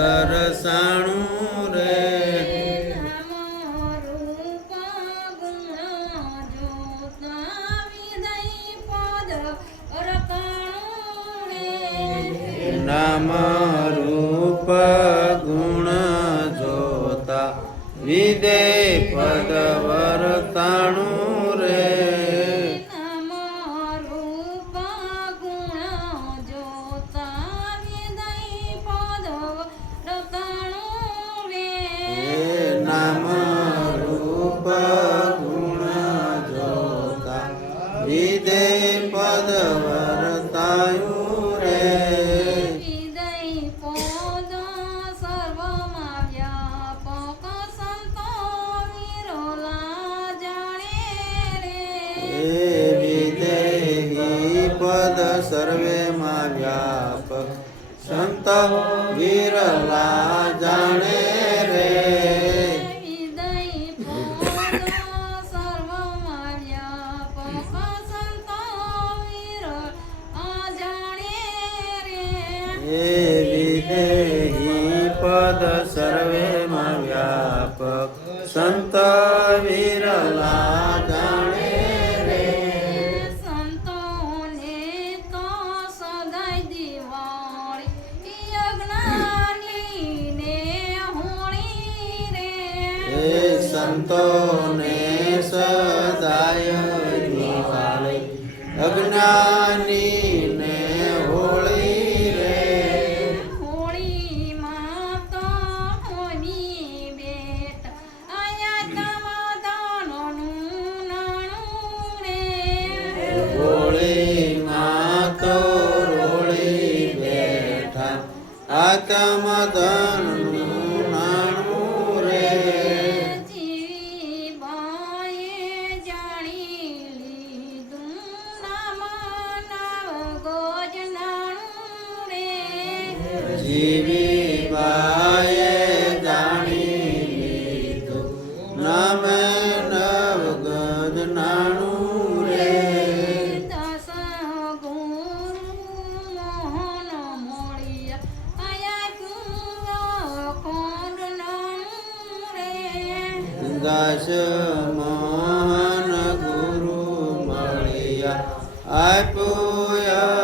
દર્શાણું રે નામ રૂપ ગુણ જોતા વિદે પદ વર્તાણું રે નામ રૂપ ગુણ જોતા વિદે પદ વર્તાયું રે પદ સર્વે માં વ્યાપક સંત વિરલા જાણે રે વિદેહી પદ સર્વે માં વ્યાપક સંત વિરલા જાણે સંતોને સદાય દિવાળી અજ્ઞાની ને હોળી રે હોળીમાં તો હોની બેટ આયા તમદાનનું નાણું રે હોળીમાં તો રોળી બેઠા આત્મદાનનું નાણું રે જીવી બાએ જાણી લીધું નામ નવગદ નાણું રે દસ ગુરુ મોહન મોળિયા આયા કોણ નાણું રે દસ મોહન ગુરુ મળ્યા આપ્યું